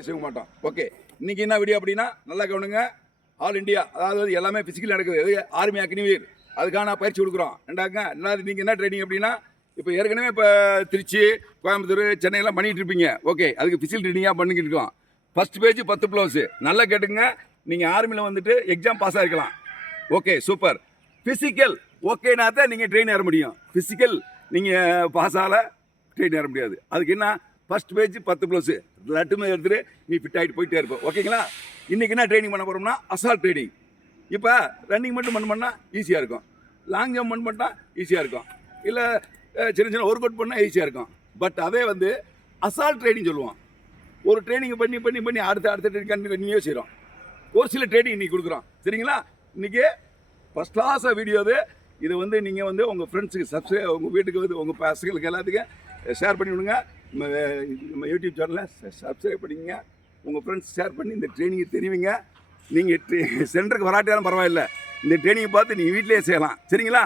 செய்ய மாட்டோம். ஓகே, இன்னைக்கு என்ன வீடியோ அப்படின்னா நல்லா கவனிங்க. ஆல் இண்டியா, அதாவது எல்லாமே பிசிக்கல் நடக்குது. ஆர்மி அக்னிவீர் அதுக்கான பயிற்சி கொடுக்குறோம். ரெண்டாவது நீங்கள் என்ன ட்ரைனிங் அப்படின்னா, இப்போ ஏற்கனவே இப்போ திருச்சி, கோயம்புத்தூர், சென்னையெல்லாம் பண்ணிகிட்டு இருப்பீங்க. ஓகே, அதுக்கு ஃபிசிக்கல் ட்ரைனிங்காக பண்ணிக்கிட்டு இருக்கோம். ஃபர்ஸ்ட் பேஜ் 10 ப்ளவுஸு நல்லா கேட்டுங்க. நீங்கள் ஆர்மியில் வந்துட்டு எக்ஸாம் பாஸ் ஆகிருக்கலாம். Okay, super. ஃபிசிக்கல் ஓகேனா தான் நீங்கள் ட்ரெயின் ஏற முடியும். ஃபிசிக்கல் நீங்கள் பாஸ் ஆகல ட்ரெயின் ஏற முடியாது. அதுக்கு என்ன, ஃபர்ஸ்ட் பேஜ் 10 ப்ளவுஸு லட்டுமே எடுத்துகிட்டு நீ ஃபிட் ஆகிட்டு போயிட்டே இருப்போம். ஓகேங்களா? இன்றைக்கி என்ன ட்ரைனிங் பண்ண போகிறோம்னா அசால்ட் ட்ரைனிங். இப்போ ரன்னிங் மட்டும் பண்ணால் ஈஸியாக இருக்கும், லாங் ஜம்ப் பண்ணால் ஈஸியாக இருக்கும், இல்லை சின்ன சின்ன ஒர்க் அவுட் பண்ணால் ஈஸியாக இருக்கும். பட் அதே வந்து அசால்ட் ட்ரைனிங் சொல்லுவோம். ஒரு ட்ரைனிங் பண்ணி பண்ணி பண்ணி அடுத்த ட்ரைனிங் கண்டினியூ செய்கிறோம். ஒரு சில ட்ரைனிங் இன்றைக்கி கொடுக்குறோம். சரிங்களா? இன்றைக்கி ஃபஸ்ட் கிளாஸாக வீடியோ இது வந்து நீங்கள் வந்து உங்கள் ஃப்ரெண்ட்ஸுக்கு சப்ஸ்கிரைப், உங்கள் வீட்டுக்கு வந்து உங்கள் பசங்களுக்கு எல்லாத்துக்கும் ஷேர் பண்ணி விடுங்க. நம்ம யூடியூப் சேனலில் சப்ஸ்கிரைப் பண்ணிங்க. உங்கள் ஃப்ரெண்ட்ஸ் ஷேர் பண்ணி இந்த ட்ரைனிங்கை தெரிவிங்க. நீங்கள் சென்டருக்கு வராட்டியாலும் பரவாயில்லை, இந்த ட்ரைனிங்கை பார்த்து நீங்கள் வீட்டிலேயே செய்யலாம். சரிங்களா?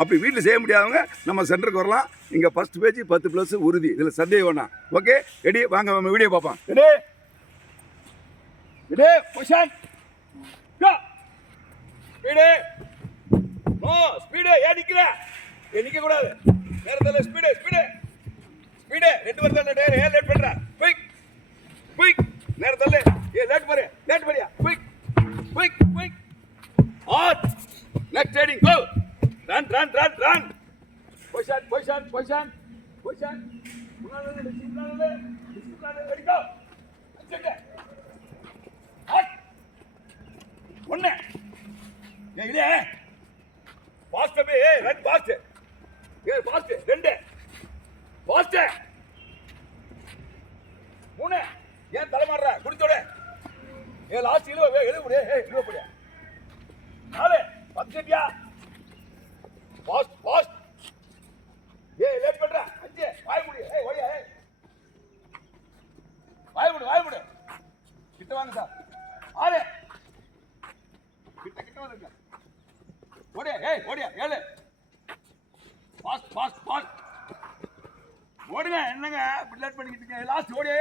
அப்படி வீட்டில் செய்ய முடியாதவங்க நம்ம சென்டருக்கு வரலாம். இங்கே ஃபஸ்ட் பேஜ் 10 ப்ளஸ் உறுதி, இதில் சந்தேகம் வேணாம். Okay, ready? வாங்க நம்ம வீடியோ பார்ப்போம். Ready ready position go. Speed no speed. ஏன் நிற்கிற? நிற்கக்கூடாது. நேரத்தில் ஸ்பீடு ஸ்பீடு ஸ்பீடு. 2 வருஷம் ஏன் லேட் பண்ணுற? Quick quick. நேரத்தில் லேட் பாரு, லேட் பாரியா? Quick quick quick. ஆன். Next training go. Run run run run. Position position position position. முன்னாடி discipline ready go. Check. Hut. ஒண்ணே. இல்லையே ஃபாஸ்ட் பே. Run fast. ஃபாஸ்ட். 2 ஃபாஸ்ட். 3. ஏன் தலை மாறுற? குடிச்சோட லாஸ்ட் எழுபடியா. 4 10 செட்டியா. Fast fast. லேட் பண்ற. 5 வாய் மூடி. ஓடியா. வாய் மூடு. கிட்ட வாங்க சார். 6 கிட்ட வாங்க. ஓடியா. 7 ஃபாஸ்ட் ஃபாஸ்ட் ஃபாஸ்ட். ஓடுங்க. என்னங்க இப்படி லேட் பண்ணிக்கிட்டு இருக்கீங்க? லாஸ்ட் ஓடியா.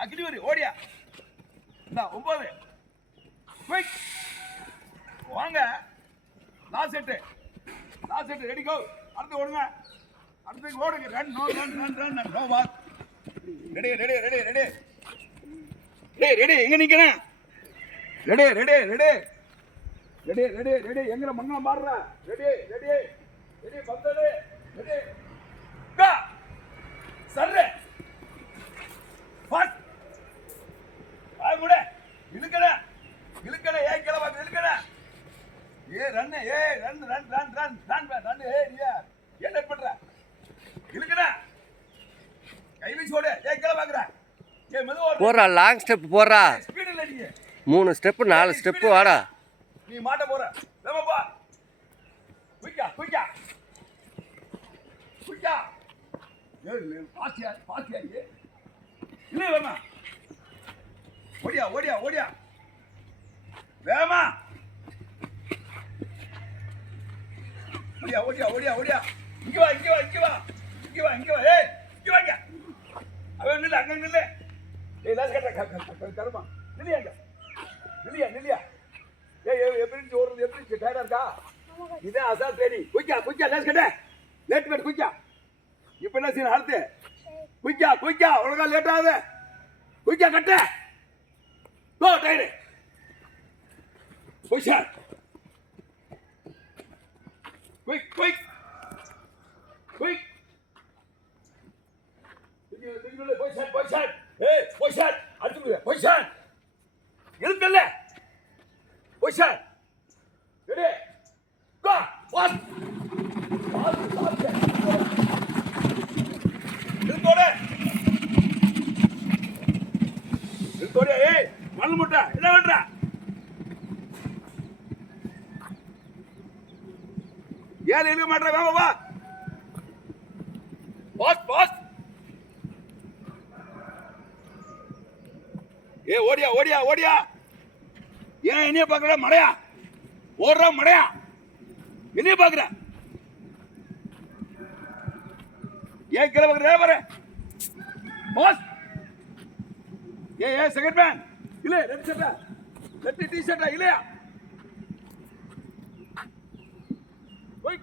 அக்கிடி வரு. ஓடியா. இந்த 9 குயிக். வாங்க. Last set ready go. அடுத்து ஓடுங்க. அடுத்து ஓடுங்க. Run no run no walk. Ready எங்க நிக்கிறேன்? ரெடி எங்கற மங்களம் மாறுற? ரெடி பந்தடு. ரெடி கா. சர்ரே ஃபாஸ்ட். வாய் மூடு. இழுக்கற ஏய் கீழ வா. இழுக்கற ரன். ரன். ஏன் லேட் பண்ற? இழுக்கற கை வீசி ஓடு. கீழ வாங்குற. மெதுவா போறா. லாங் ஸ்டெப் போறா. ஸ்பீட் இல்ல நீ. 3 ஸ்டெப் 4 ஸ்டெப் வாடா. நீ மாட்ட போற. வேமா பா. குயிக்கா. பாசியா. இல்ல வேமா. ஓடியா. வேமா. ஓடியா. இங்க வா. ஏய் இங்க வாங்க. அவன் நில்ல, அங்க நில்ல. லாஸ் கட்ட கருமா. நில்லியா. எப்படி ஓடுறது? எப்படி டயர்டா இருக்கா? இதான் அசால்ட் ட்ரைனிங். குயிக்கா லாஸ் கட்ட. லேட் பண்ணு. குயிக்கா. இப்போ என்ன செய்யணும்? அடுத்து குயிக்கா. ஒழுங்கா லேட் ஆகுது. குயிக்கா கட்ட. Go tyre. Position. Quick. Position. Position. அடுத்து பொசிஷன். இருக்குல்ல? பொசிஷன். Ready go. ஃபாஸ்ட். இழுத்தோட. ஏய் மண்ணு முட்டை. என்ன பண்ற? ஏன் இழுக்க மாட்டேற? வேமா வா. ஃபாஸ்ட். ஓடியா. ஏன் என்னைய பாக்குற? மடையா ஓடுற. மடையா என்னைய பாக்குற? ஏன் கீழே பாக்குற? பாஸ் ஏ செகண்ட் மேன் இல்ல ரெட் ஷர்ட்டா ரெட் டி ஷர்ட்டா இல்லையா போய்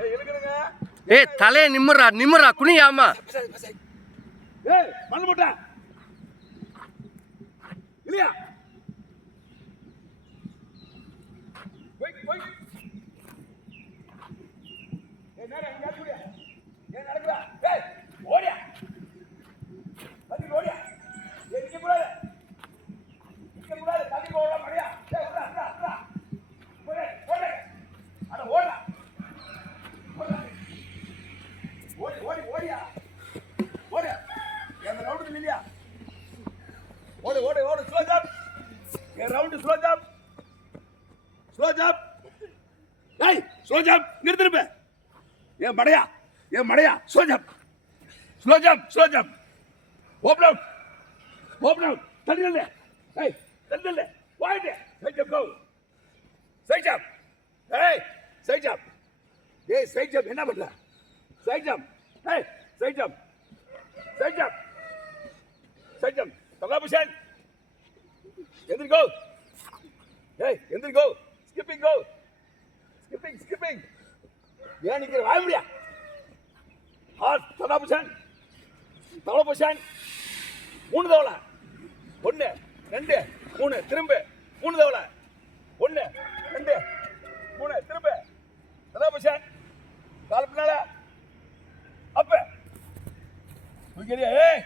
ஏய் இழுக்குங்க ஏய் தலையை நிம்முறா குனியாமா. ஏய் மண்ணு போட்டா இல்லையா போய் ஏய் நேரா இங்க குடியா ஏய் நடக்குடா ஏய் ஓடியா ஓடியா ஏய் நிக்க கூடாது தள்ளி போடா மரியா ஏய் விடா ஓடு அட ஓடா ஓடியா எந்த ரவுண்டு இல்லையா ஓடு ஸ்லோ ஜம்ப் என் ரவுண்டு ஸ்லோ ஜம்ப் ஏய் ஸ்லோ ஜம்ப் இங்க திரும்ப ஏன் மடையா ஸ்லோ ஜம்ப் ஓபன் அவுட் தள்ளி நில்லு ஏய் தள்ளி நில்லு வாய்டு சைட் ஜம்ப் ஏய் சைட் ஜம்ப் என்ன பண்ற சைட் ஜம்ப் ஏய் சைட் ஜம்ப் தலா புஷன் எந்திரிக்கோ ஏய் எந்திரிக்கோ ஸ்கிப்பிங் ஏன் நிக்கிற வாய முடியா ஹார்ட் தலா புஷன் 3 தவளை 1 2 3 திரும்ப 3 தவளை 1 2 3 திரும்ப தலா புஷன் கால் பின்னால அப்ப ஏய்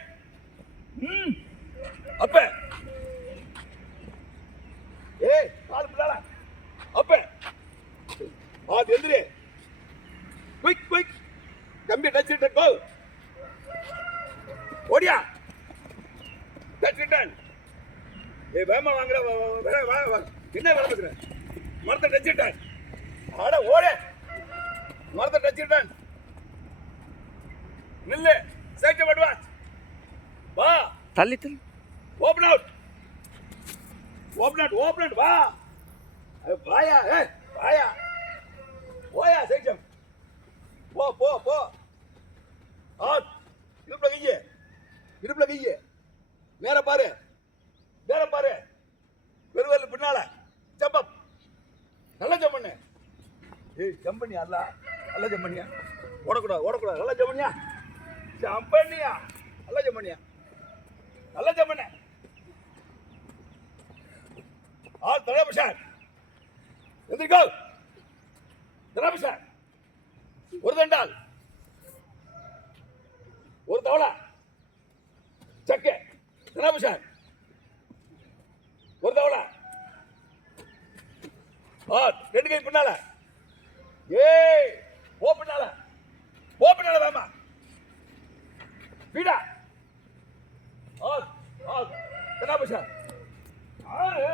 அப்ப ஏய் கால் பின்னால அப்ப அது எந்திரி குயிக் கம்பி டச் ரிட்டர்ன் கோ ஓடியா டச் ரிட்டர்ன் ஏய் வேமா வாங்குற என்ன வேலை பார்க்குற மரத்தை டச் ரிட்டர்ன் ஆட ஓடு மரத்தை டச் ரிட்டர்ன் நில்லு சைட் அட்வான்ஸ் வா தள்ளி ஓபன் அவுட் வா வாயா ஓயா சைட் போ அவுட் இடுப்புல கையே நேரா பாரு பெருவெல்ல பின்னால ஜம்ப் அப் நல்லா ஜம்ப் பண்ணு ஏய் ஜம்ப் பண்ணியா நல்லா ஜம்ப் பண்ணியா ஓடக்கூடாது நல்லா ஜம்ப் பண்ணியா நல்லா ஜம்ப் பண்ணு ஆல் தரபஷான் எந்திரிக்கோ தரபஷான் ஒரு தண்டால் ஒரு தவளை சக்கே தரபஷான் ஒரு தவளை ஆல் 2 கை பின்னால ஏய் ஓ பின்னால வேமா பீடா ஆல் தரபஷான் ஆறு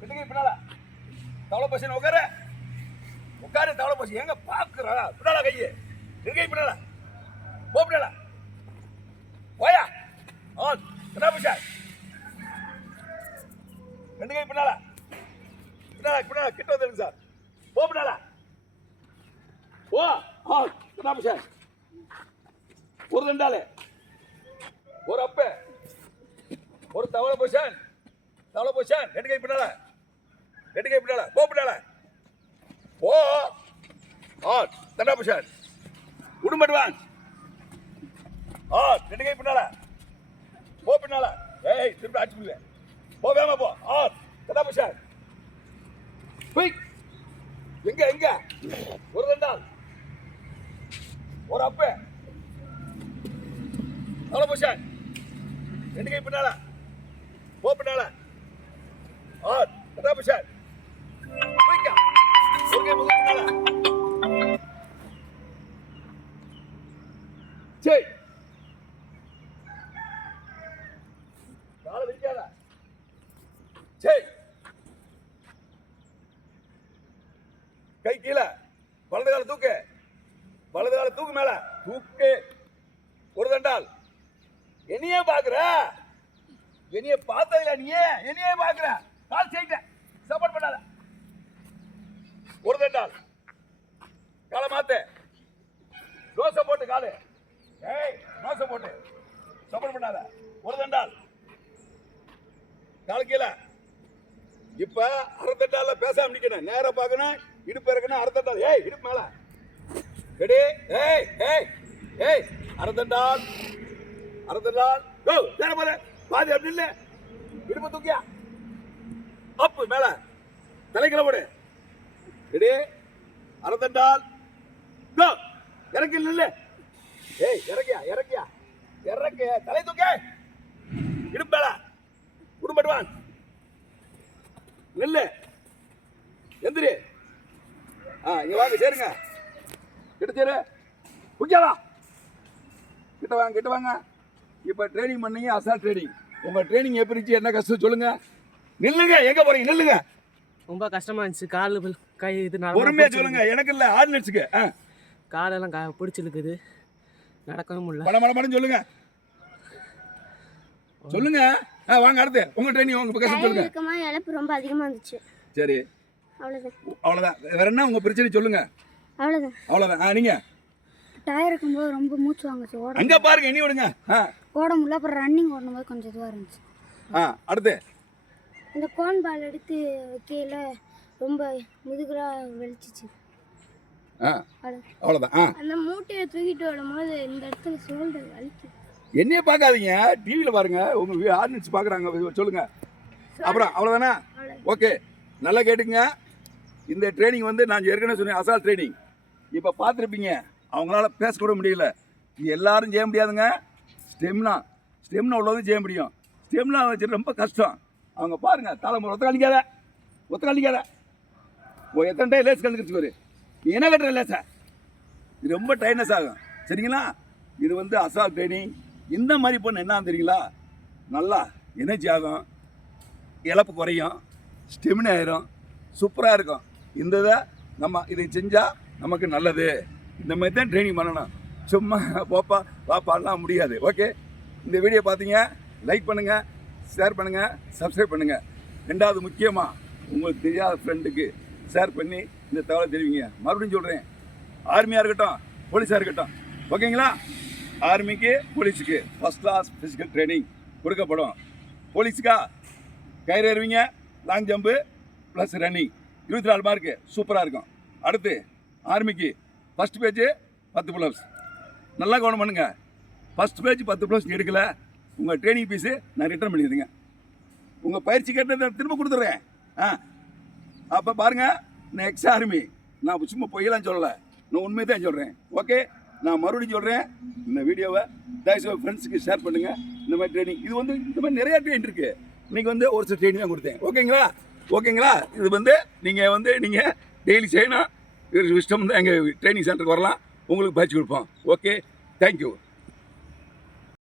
2 கை பின்னால தவளை பசன் உட்காரு தவளை பசி எங்க பாக்குறா பின்னால கையே 2 கை பின்னால போ பின்னால போயா ஆன் என்ன புஷா 2 கை பின்னால கிட்ட வந்துருங்க சார் போ பின்னால போ ஆன் என்ன புஷா ஒரு ரெண்டாலே ஒரு அப்ப ஒரு தவளை பொஷன் 2 கை பின்னால போ பின்னால போ ஆன் தண்டா பொஷன் குடும்ப அட்வான்ஸ் ஆன் 2 கை பின்னால போ பின்னால ஏய் திரும்ப அடிச்சு விடுவே போ வேமா போ ஆன் தண்டா பொஷன் குயிக் எங்க ஒரு ரெண்டால் ஒரு அப்ப தவளை பொஷன் 2 கை பின்னால போ பின்னால ஆன் தண்டா பொஷன் குயிக்கா ஒரு கை பின்னால ஜெய் காலை விரிக்காத ஜெய் கை கீழே வலது கால தூக்கு மேல தூக்கு ஒரு தண்டால் என்னையே பாக்குற என்னைய பார்த்ததில்ல நீ என்னையே பாக்குற கால் சைட்ட சப்போர்ட் பண்ணாத ஒரு தண்டால் காலை மாத்து தோசை போட்டு காலு ஏய் தோசை போட்டு சப்போர்ட் பண்ணாத. ஒரு தண்டால் கால் கீழே. இப்ப அறுத்தட்டால பேசாம நிக்கணும். நேரா பார்க்கணும். இடுப்பு இறக்கணும். அறுத்தட்டால். ஏய் இடுப்பு மேல. ரெடி? ஏய் ஏய் ஏய் அறுத்தட்டால். அறுத்தட்டால். கோ. நேரா பாரு. பாதி அப்படி இல்ல. இடுப்பு தூக்கியா. அப் மேல. தலைக்கீழ போடு. ரெடி? அறுத்தட்டால். கோ. இறக்கி இல்ல. ஏய் இறக்கியா இறக்கியா. இறக்கு. தலை தூக்க. இடுப்பு மேல. குடும்படுவான். நெல்லு எந்திரி. இங்க வாங்க சேருங்க. கிட்ட சேரு. குடிக்காதா. கிட்ட வாங்க. இப்ப ட்ரைனிங் பண்ணீங்க. Assault training. உங்க ட்ரைனிங் எப்படி இருந்துச்சு? என்ன கஷ்டம் சொல்லுங்க. நில்லுங்க. எங்க போறீங்க? நில்லுங்க. ரொம்ப கஷ்டமா இருந்துச்சு. கால் கை இது பொறுமையா சொல்லுங்க. எனக்கு இல்ல ஆர்டினன்ஸ்க்கு. காலெல்லாம் பிடிச்சிருக்குது. நடக்கவும் முடியல. படம் சொல்லுங்க. சொல்லுங்க. வாங்க அடுத்து உங்க ட்ரைனிங் உங்க கஷ்டம் சொல்லுங்க. இழப்பு ரொம்ப அதிகமா இருந்துச்சு. சரி அவ்வளவுதான். வேற என்ன உங்க பிரச்சனை சொல்லுங்க. அவ்வளவுதான். நீங்க டயர் இருக்கும்போது ரொம்ப மூச்சு வாங்குச்சு. அங்க பாருங்க. இனி விடுங்க. ஓட முடியல. அப்புறம் ரன்னிங் ஓடும்போது கொஞ்சம் இதுவா இருந்துச்சு. அடுத்து இந்த கோன் பால் எடுத்து வைக்கையில ரொம்ப முதுகுலா வெளிச்சிச்சு. அவ்வளவுதான். அந்த மூட்டையை தூக்கிட்டு வரும்போது இந்த இடத்துல ஷோல்டர் வலிக்கு. என்னைய பார்க்காதீங்க. டிவியில பாருங்க. உங்க ஆடியன்ஸ் பாக்குறாங்க. சொல்லுங்க. அப்புறம் அவ்வளவுதானே? ஓகே. நல்லா கேட்டுங்க. இந்த ட்ரைனிங் வந்து நான் ஏற்கனவே சொன்னேன். Assault training. இப்போ பார்த்துருப்பீங்க. அவங்களால பேசக்கூட முடியல. இது எல்லாரும் செய்ய முடியாதுங்க. ஸ்டெம்னா உள்ளதும் செய்ய முடியும். ஸ்டெம்னா வச்சு ரொம்ப கஷ்டம். அவங்க பாருங்க. தலைமுறை ஒத்த கழிக்காத. எத்தனை டைம் லேஸ் கலந்துக்கிச்சு பாரு. நீ என்ன கட்டுற லேசா? இது ரொம்ப டைட்னஸ் ஆகும். சரிங்களா? இது வந்து அசால் ட்ரைனிங். இந்த மாதிரி பண்ண என்ன தெரியுங்களா? நல்லா எனர்ஜி ஆகும். இழப்பு குறையும். ஸ்டெமினா ஆயிரும். சூப்பராக இருக்கும். இந்த இதை நம்ம இதை செஞ்சால் நமக்கு நல்லது. இந்த மாதிரி தான் ட்ரைனிங் பண்ணணும். சும்மா பாப்பாலாம் முடியாது. ஓகே. இந்த வீடியோ பார்த்தீங்க. லைக் பண்ணுங்கள், ஷேர் பண்ணுங்கள், சப்ஸ்கிரைப் பண்ணுங்கள். ரெண்டாவது முக்கியமாக உங்களுக்கு தெரியாத ஃப்ரெண்டுக்கு ஷேர் பண்ணி இந்த தகவலை தெரிவிங்க. மறுபடியும் சொல்கிறேன். ஆர்மியாக இருக்கட்டும், போலீஸாக இருக்கட்டும். ஓகேங்களா? ஆர்மிக்கு போலீஸுக்கு ஃபர்ஸ்ட் கிளாஸ் ஃபிசிக்கல் ட்ரைனிங் கொடுக்கப்படும். போலீஸுக்கா கயிறு ஏறுவீங்க, long jump plus running 24 mark சூப்பராக இருக்கும். அடுத்து ஆர்மிக்கு ஃபஸ்ட் பேஜ் 10 புலப்ஸ். நல்லா கவனம் பண்ணுங்க. ஃபஸ்ட் பேஜ் 10 புலப்ஸ் எடுக்கல, உங்கள் ட்ரைனிங் ஃபீஸு நான் ரிட்டர்ன் பண்ணிடுங்க. உங்கள் பயிற்சி கேட்டதை திரும்ப கொடுத்துட்றேன். அப்போ பாருங்கள். நான் எக்ஸ் ஆர்மி. நான் சும்மா பொய்யெல்லாம் சொல்லலை. நான் உண்மையை தான் சொல்கிறேன். ஓகே. நான் மறுபடியும் சொல்கிறேன். இந்த வீடியோவை தயவுசெய்து ஃப்ரெண்ட்ஸுக்கு ஷேர் பண்ணுங்கள். இந்த மாதிரி ட்ரைனிங் இது வந்து இந்த மாதிரி நிறையா ட்ரெயின் இருக்குது. இன்றைக்கி வந்து ஒரு சில ட்ரைனிங் தான் கொடுத்தேன். ஓகேங்களா? இது வந்து நீங்கள் டெய்லி செய்யணும். இது இஷ்டம் தான் எங்கள் ட்ரைனிங் சென்டருக்கு வரலாம். உங்களுக்கு பயிற்சி கொடுப்போம். ஓகே. தேங்க்யூ.